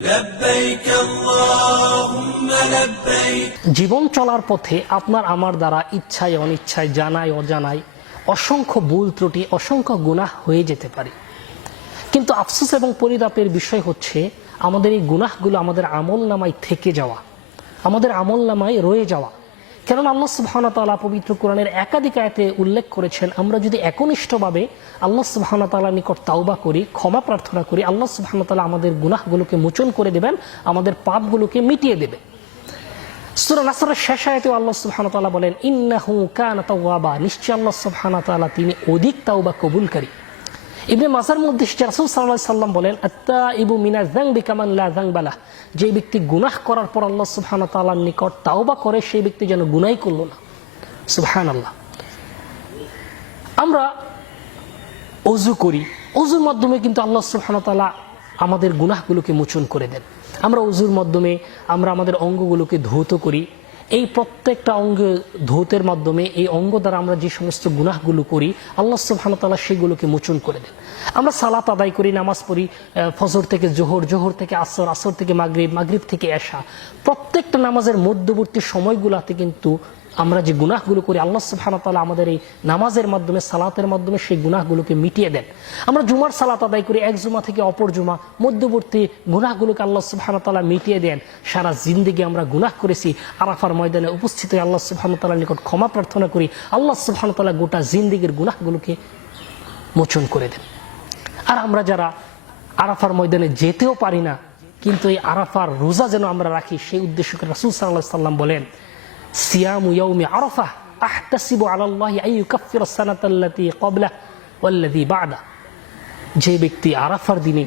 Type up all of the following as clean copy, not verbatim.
لبيك اللهم لبيك। জীবন চলার পথে আপনার আমার দ্বারা ইচ্ছায় অনিচ্ছায় জানায় অজানায় অসংখ্য ভুল ত্রুটি অসংখ্য গুনাহ হয়ে যেতে পারে, কিন্তু আফসোস এবং পরিতাপের বিষয় হচ্ছে আমাদের এই গুনাহগুলো আমাদের আমলনামায় থেকে যাওয়া, আমাদের আমলনামায় রয়ে যাওয়া। কারণ আল্লাহ সুবহানাহু ওয়া তাআলা পবিত্র কোরআনের একাধিক আয়াতে উল্লেখ করেছেন, আমরা যদি একনিষ্ঠভাবে আল্লাহ সুবহানাহু ওয়া তাআলার নিকট তাওবা করি, ক্ষমা প্রার্থনা করি, আল্লাহ সুবহানাহু ওয়া তাআলা আমাদের গুনাহগুলোকে মোচন করে দেবেন, আমাদের পাপগুলোকে মিটিয়ে দেবেন। সূরা নাসরের শেষ আয়াতে আল্লাহ সুবহানাহু ওয়া তাআলা বলেন, ইন্নাহু কানা তাওয়াবা, নিশ্চয় আল্লাহ সুবহানাহু ওয়া তাআলা তিনি অধিক তাওবা কবুলকারী। ইবনে মাজার মধ্যে রাসূল সাল্লাল্লাহু আলাইহি সাল্লাম বলেন, আত-তাইবু মিনাজ যানবি কামান লা যানবা লাহ, যে ব্যক্তি গুনাহ করার পর আল্লাহ সুবহানাহু ওয়া তাআলার নিকট তাওবা করে সেই ব্যক্তি যেন গুনাহই করলো না। সুবহানাল্লাহ। আমরা ওযু করি, ওযুর মাধ্যমে কিন্তু আল্লাহ সুবহানাহু ওয়া তাআলা আমাদের গুনাহগুলোকে মোচন করে দেন। আমরা ওযুর মাধ্যমে আমরা আমাদের অঙ্গগুলোকে ধৌত করি, এই প্রত্যেকটা অঙ্গ ধৌতের মাধ্যমে এই অঙ্গ দ্বারা আমরা যে সমস্ত গুনাহগুলো করি আল্লাহ সুবহানাহু ওয়া তাআলা সেগুলোকে মোচন করে দেন। আমরা সালাত আদায় করি, নামাজ পড়ি, ফজর থেকে জোহর, জোহর থেকে আসর, আসর থেকে মাগরিব, মাগরিব থেকে এশা, প্রত্যেকটা নামাজের মধ্যবর্তী সময়গুলোতে কিন্তু আমরা যে গুনাহগুলো করি আল্লাহ সুবহানাহু ওয়া তাআলা আমাদের এই নামাজের মাধ্যমে সালাতের মাধ্যমে সেই গুনাহগুলোকে মিটিয়ে দেন। আমরা জুমার সালাত আদায় করি, এক জুমা থেকে অপর জুমা, মধ্যবর্তী গুনাহগুলোকে আল্লাহ সুবহানাহু ওয়া তাআলা মিটিয়ে দেন। সারা জিন্দেগি আমরা গুনাহ করেছি, আরাফার ময়দানে উপস্থিত হয়ে আল্লাহ সুবহানাহু ওয়া তাআলার নিকট ক্ষমা প্রার্থনা করি, আল্লাহ সুবহানাহু ওয়া তাআলা গোটা জিন্দেগির গুনাহগুলোকে মোচন করে দেন। আর আমরা যারা আরাফার ময়দানে যেতেও পারি না, কিন্তু এই আরাফার রোজা যেন আমরা রাখি সেই উদ্দেশ্য করে রাসূল সাল্লাল্লাহু আলাইহি সাল্লাম বলেন, সিয়ামু ইয়াউমি আরাফা আহতাসিবু আলাল্লাহি আন ইউকাফিরা সানাতাল্লাতী ক্বাবলাহু ওয়াল্লাযী বা'দাহু, যে ব্যক্তি আরাফার দিনে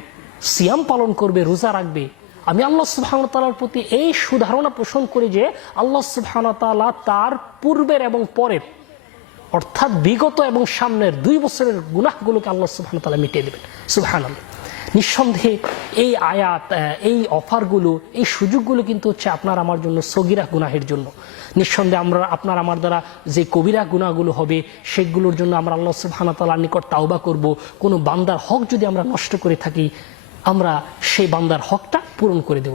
সিয়াম পালন করবে, রোজা রাখবে, আমি আল্লাহ সুবহানাহু ওয়া তাআলার প্রতি এই সুধারণা পোষণ করি যে আল্লাহ সুবহানাহু ওয়া তাআলা তার পূর্বের এবং পরের অর্থাৎ বিগত এবং সামনের 2 বছরের গুনাহগুলোকে আল্লাহ সুবহানাহু ওয়া তাআলা মিটিয়ে দেবেন। সুবহানাল্লাহ। নিঃসন্দেহে এই আয়াত, এই অফারগুলো, এই সুযোগগুলো কিন্তু হচ্ছে আপনার আমার জন্য সগীরা গুনাহের জন্য। নিঃসন্দেহে আমরা আপনার আমার দ্বারা যে কবিরা গুনাহগুলো হবে সেগুলোর জন্য আমরা আল্লাহ সুবহানাহু ওয়া তাআলার নিকট তাওবা করব। কোনো বান্দার হক যদি আমরা নষ্ট করে থাকি আমরা সেই বান্দার হকটা পূরণ করে দেব।